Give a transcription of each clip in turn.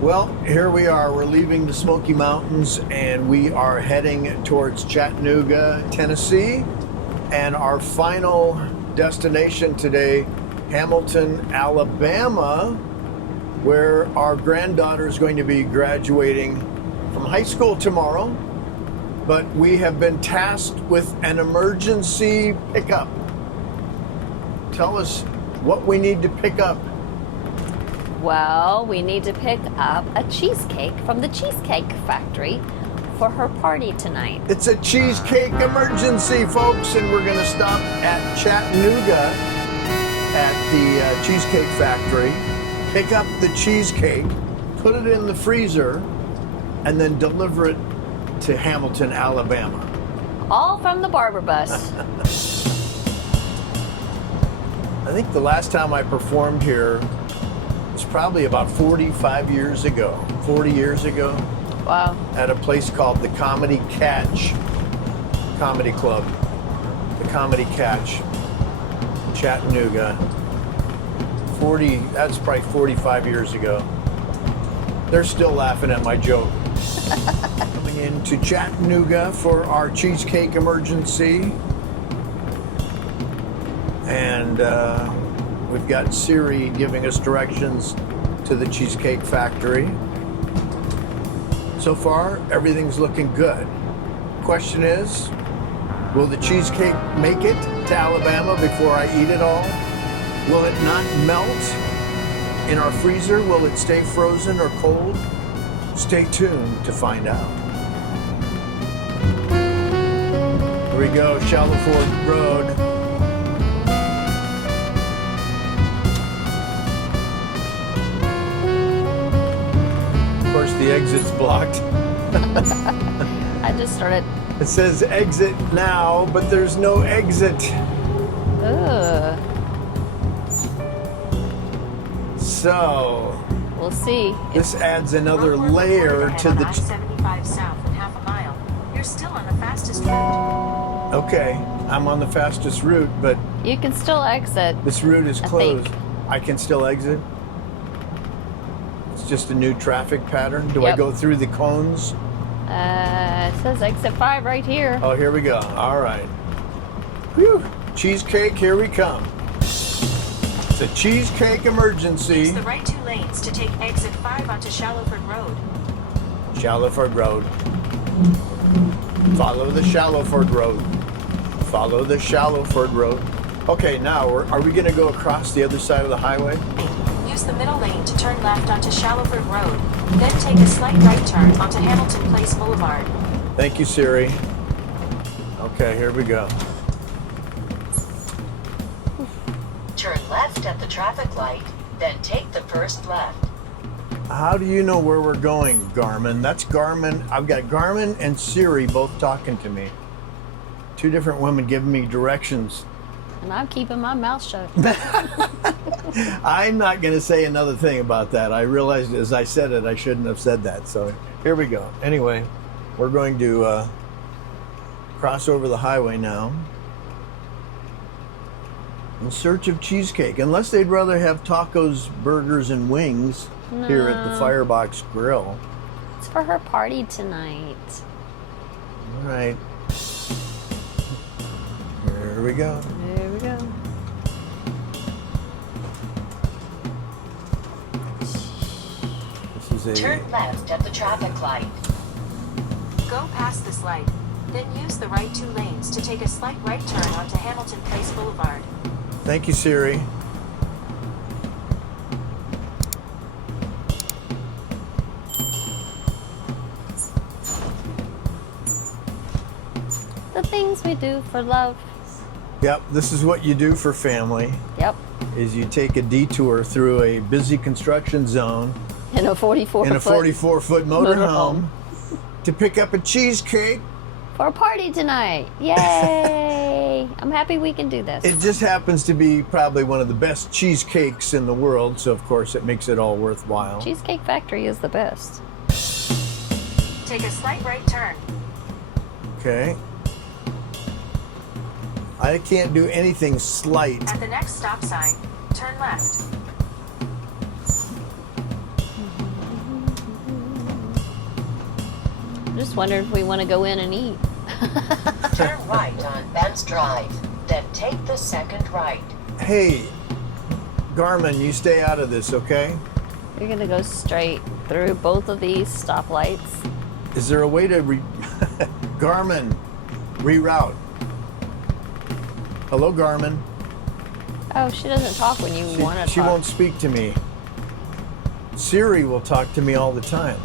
Well, here we are. We're leaving the Smoky Mountains and we are heading towards Chattanooga, Tennessee. And our final destination today, Hamilton, Alabama, where our granddaughter is going to be graduating from high school tomorrow. But we have been tasked with an emergency pickup. Tell us what we need to pick up. Well, we need to pick up a cheesecake from the Cheesecake Factory for her party tonight. It's a cheesecake emergency, folks, and we're going to stop at Chattanooga at the Cheesecake Factory, pick up the cheesecake, put it in the freezer, and then deliver it to Hamilton, Alabama. All from the Barber Bus. I think the last time I performed here was probably about 45 years ago, 40 years ago. Wow. At a place called the Comedy Catch Comedy Club. The Comedy Catch, Chattanooga. That's probably 45 years ago. They're still laughing at my joke. Coming into Chattanooga for our cheesecake emergency. And we've got Siri giving us directions to the Cheesecake Factory. So far, everything's looking good. Question is, will the cheesecake make it to Alabama before I eat it all? Will it not melt in our freezer? Will it stay frozen or cold? Stay tuned to find out. Here we go, Shallowford Road. Of course, the exit's blocked. I just started. It says exit now, but there's no exit. Ugh. So, we'll see. This adds another layer to the. I-75 south and half a mile. You're still on the fastest route. Okay, I'm on the fastest route, but You can still exit. this route is closed. I can still exit. It's just a new traffic pattern. Do I Yep. go through the cones? It says exit 5 right here. Oh, here we go. All right. Whew. Cheesecake, here we come. It's a cheesecake emergency. Use the right two lanes to take exit 5 onto Shallowford Road. Shallowford Road. Follow the Shallowford Road. Follow the Shallowford Road. Okay, now are we going to go across the other side of the highway? Use the middle lane to turn left onto Shallowford Road. Then take a slight right turn onto Hamilton Place Boulevard. Thank you, Siri. Okay, here we go. Turn left at the traffic light, then take the first left. How do you know where we're going, Garmin? That's Garmin. I've got Garmin and Siri both talking to me. Two different women giving me directions. And I'm keeping my mouth shut. I'm not going to say another thing about that. I realized as I said it, I shouldn't have said that. So here we go. Anyway, we're going to cross over the highway now in search of cheesecake. Unless they'd rather have tacos, burgers, and wings here at the Firebox Grill. It's for her party tonight. All right. Here we go. There we go. This is a... Turn left at the traffic light. Go past this light. Then use the right two lanes to take a slight right turn onto Hamilton Place Boulevard. Thank you, Siri. The things we do for love. Yep, this is what you do for family, Yep. is you take a detour through a busy construction zone In a 44 in a 44-foot motorhome to pick up a cheesecake. for a party tonight. Yay! I'm happy we can do this. It just happens to be probably one of the best cheesecakes in the world, so of course it makes it all worthwhile. Cheesecake Factory is the best. Take a slight right turn. Okay. I can't do anything slight. At the next stop sign, turn left. I just wondered if we want to go in and eat. Turn right on Ben's Drive, then take the second right. Hey, Garmin, you stay out of this, okay? You're gonna go straight through both of these stoplights. Is there a way to Garmin, reroute? Hello, Garmin. Oh, she doesn't talk when you want to She talk. won't speak to me. Siri will talk to me all the time.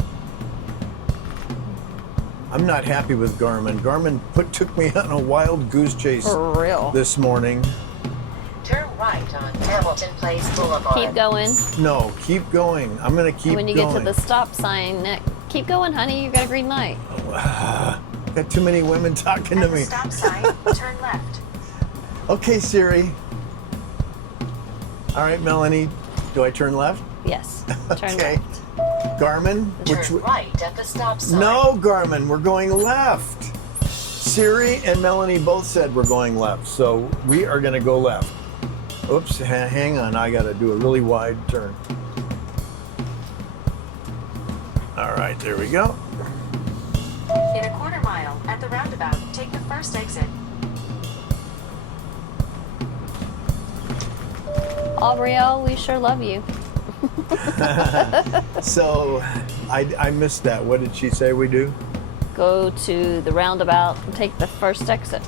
I'm not happy with Garmin. Garmin took me on a wild goose chase For real. this morning. Turn right on Hamilton Place Boulevard. Keep going. No, keep going. I'm gonna keep And when you going. get to the stop sign, keep going, honey. You got a green light. Got too many women talking to At the me. stop sign, turn left. Okay, Siri. All right, Melanie. Do I turn left? Yes. Turn Okay. left. Garmin, Turn right at the stop sign. No, Garmin, we're going left. Siri and Melanie both said we're going left, so we are going to go left. Oops, hang on. I got to do a really wide turn. All right, there we go. In a quarter mile, at the roundabout, take the first exit. Aubrielle, we sure love you. So I missed that. What did she say we do? Go to the roundabout and take the first exit.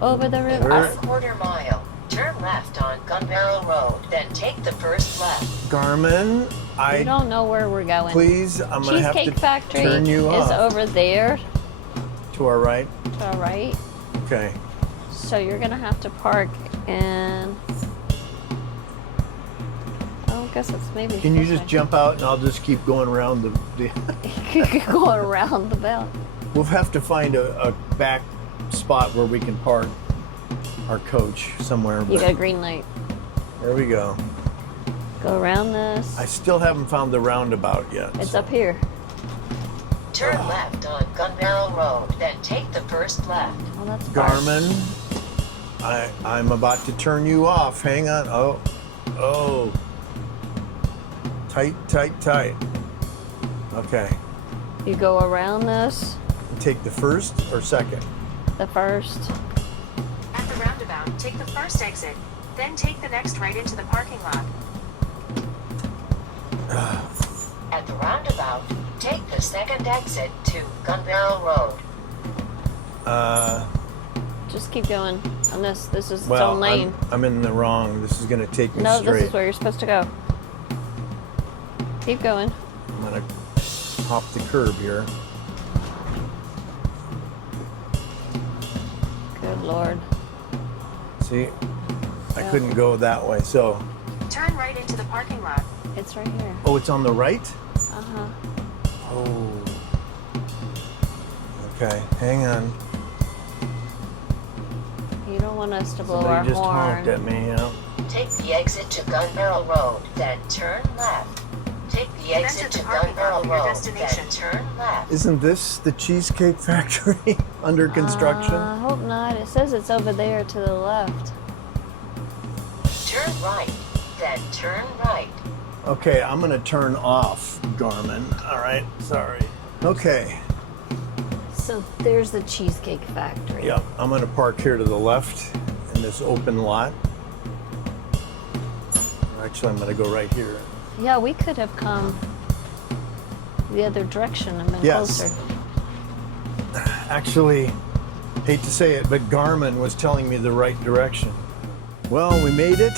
Over the river. Where- A quarter mile. Turn left on Gun Barrel Road, then take the first left. Garmin, We don't know where we're going. please, I'm going to have Cheesecake to Factory turn you is off. over there To our right? to our right. Okay. So you're going to have to park in... I guess it's maybe... Can you this just way. jump out and I'll just keep going around the Going around the belt. We'll have to find a back spot where we can park our coach somewhere. You But got a green light. there we go. Go around this. I still haven't found the roundabout yet. It's so- up here. Turn left on Gun Barrel Road, then take the first left. Oh, that's far. Garmin, I'm about to turn you off. Hang on. Oh. Tight, tight, tight. Okay. You go around this, Take the first or second? the first. At the roundabout, take the first exit. Then take the next right into the parking lot. At the roundabout, take the second exit to Gun Barrel Road. Just keep going on this. This is its Well, own lane. I'm in the wrong. This is going to take me No, straight. this is where you're supposed to go. Keep going. I'm going to hop the curb here. Good Lord. See, I couldn't go that way. So, Turn right into the parking lot. It's right here. oh, it's on the right? Uh-huh. Oh. Okay, hang on. You don't want us to blow Somebody our just horn. honked at me, yeah. Take the exit to Gun Barrel Road, then turn left. Take the Then exit to to the Gun parking lot Barrel for your Road, destination. then turn left. Isn't this the Cheesecake Factory under construction? I hope not. It says it's over there to the left. Turn right, then turn right. Okay, I'm going to turn off Garmin. All right, sorry. Okay, So there's the Cheesecake Factory. yep, I'm going to park here to the left in this open lot. Actually, I'm going to go right here. Yeah, we could have come the other direction and been Yes. closer. Actually, hate to say it, but Garmin was telling me the right direction. Well, we made it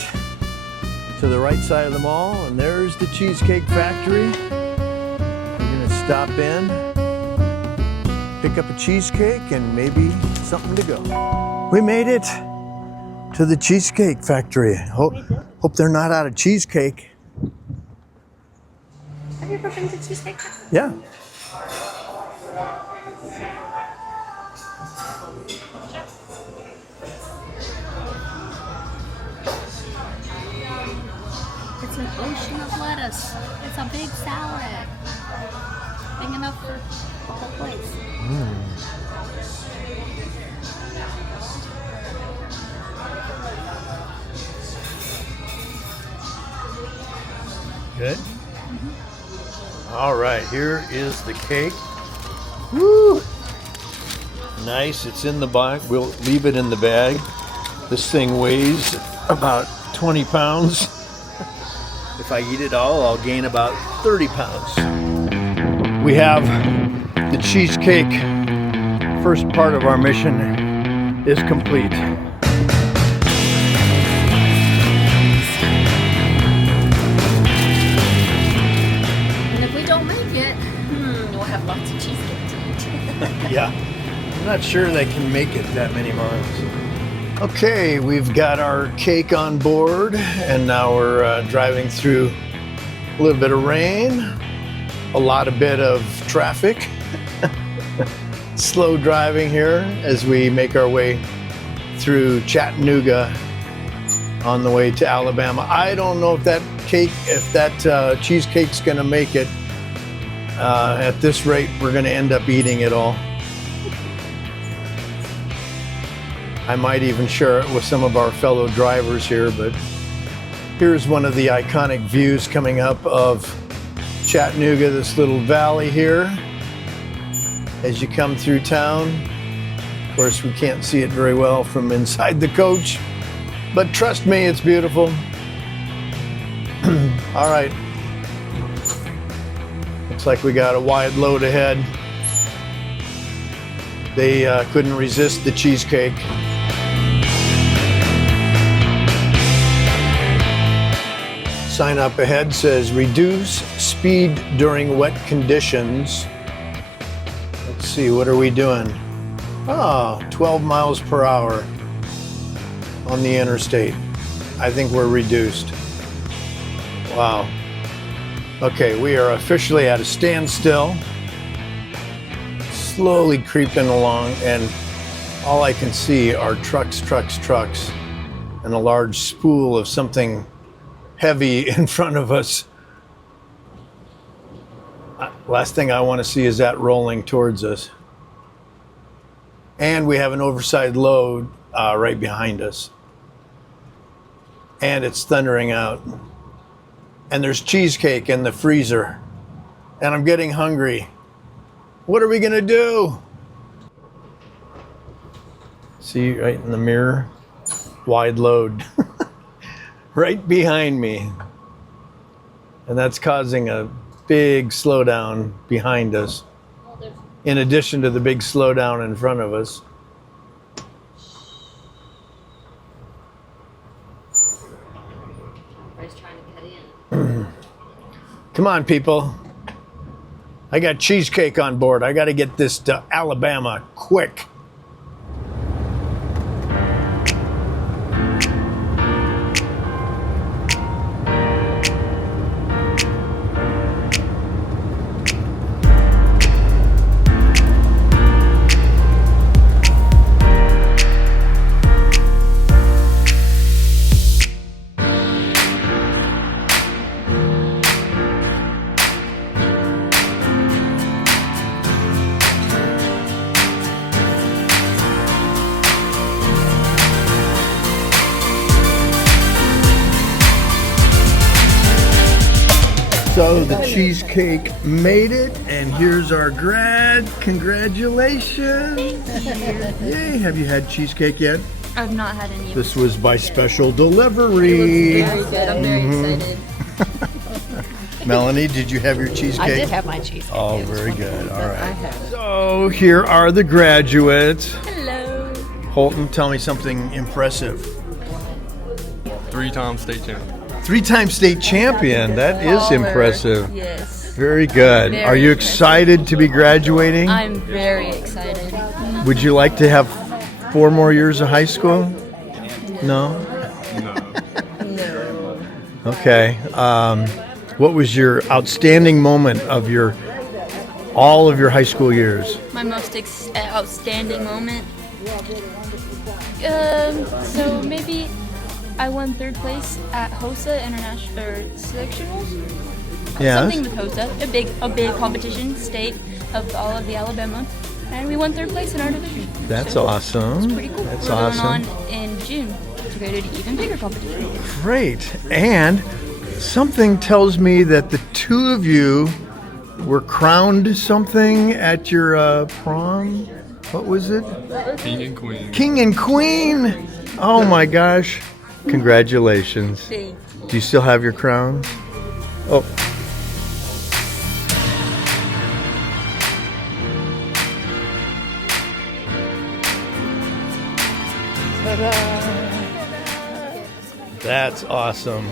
to the right side of the mall, and there's the Cheesecake Factory. We're gonna stop in, pick up a cheesecake, and maybe something to go. We made it to the Cheesecake Factory. Hope they're not out of cheesecake. Have you ever been to Cheesecake? Yeah. It's an ocean of lettuce. It's a big salad. Big enough for the whole place. Good. All right, here is the cake. Woo! Nice, it's in the bag. We'll leave it in the bag. This thing weighs about 20 pounds. If I eat it all, I'll gain about 30 pounds. We have the cheesecake. First part of our mission is complete. And if we don't make it, we'll have lots of cheesecake to eat. Yeah, I'm not sure they can make it that many miles. Okay, we've got our cake on board, and now we're driving through a little bit of rain, a bit of traffic, slow driving here as we make our way through Chattanooga on the way to Alabama. I don't know if that cheesecake's gonna make it. At this rate, we're gonna end up eating it all. I might even share it with some of our fellow drivers here, but here's one of the iconic views coming up of Chattanooga, this little valley here as you come through town. Of course, we can't see it very well from inside the coach, but trust me, it's beautiful. All right. Looks like we got a wide load ahead. They couldn't resist the cheesecake. Sign up ahead says reduce speed during wet conditions. Let's see, what are we doing? 12 miles per hour on the interstate. I think we're reduced. Wow. Okay, we are officially at a standstill. Slowly creeping along, and all I can see are trucks, and a large spool of something heavy in front of us. Last thing I want to see is that rolling towards us. And we have an oversized load right behind us. And it's thundering out. And there's cheesecake in the freezer. And I'm getting hungry. What are we gonna do? See right in the mirror? Wide load. Right behind me. And that's causing a big slowdown behind us, in addition to the big slowdown in front of us. Come on, people. I got cheesecake on board. I got to get this to Alabama quick. So the cheesecake made it, and here's our grad. Congratulations! Yay! Have you had cheesecake yet? I've not had any. This was by special delivery. It looks very good. I'm very excited. Melanie, did you have your cheesecake? I did have my cheesecake. Oh, It was very wonderful, good. All but right. I have it. So here are the graduates. Hello. Holton, tell me something impressive. 3-time state champion. 3-time state champion. That is Baller. impressive. Yes. Very good. Very Are you impressive. excited to be graduating? I'm very excited. Would you like to have 4 more years of high school? No? No. Okay. What was your outstanding moment of all of your high school years? My most outstanding moment. So maybe I won 3rd place at HOSA International Sectionals. Yes. Something with HOSA, a big competition, state of all of the Alabama, and we won 3rd place in our division. That's So awesome. It's pretty cool. That's We're awesome. going on in June to go to an even bigger competition. Great. And something tells me that the two of you were crowned something at your prom. What was it? King and Queen. King and Queen. Oh my gosh! Congratulations. Thank Do you still have your crowns? Oh. Ta-da! That's awesome.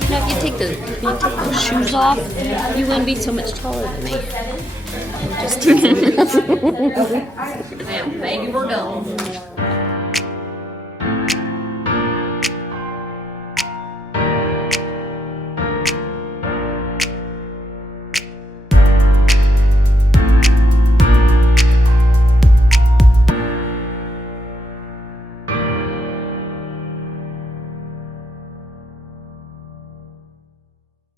You know, if you take those shoes off, you wouldn't be so much taller than me. I'm just teasing. Maybe we're done.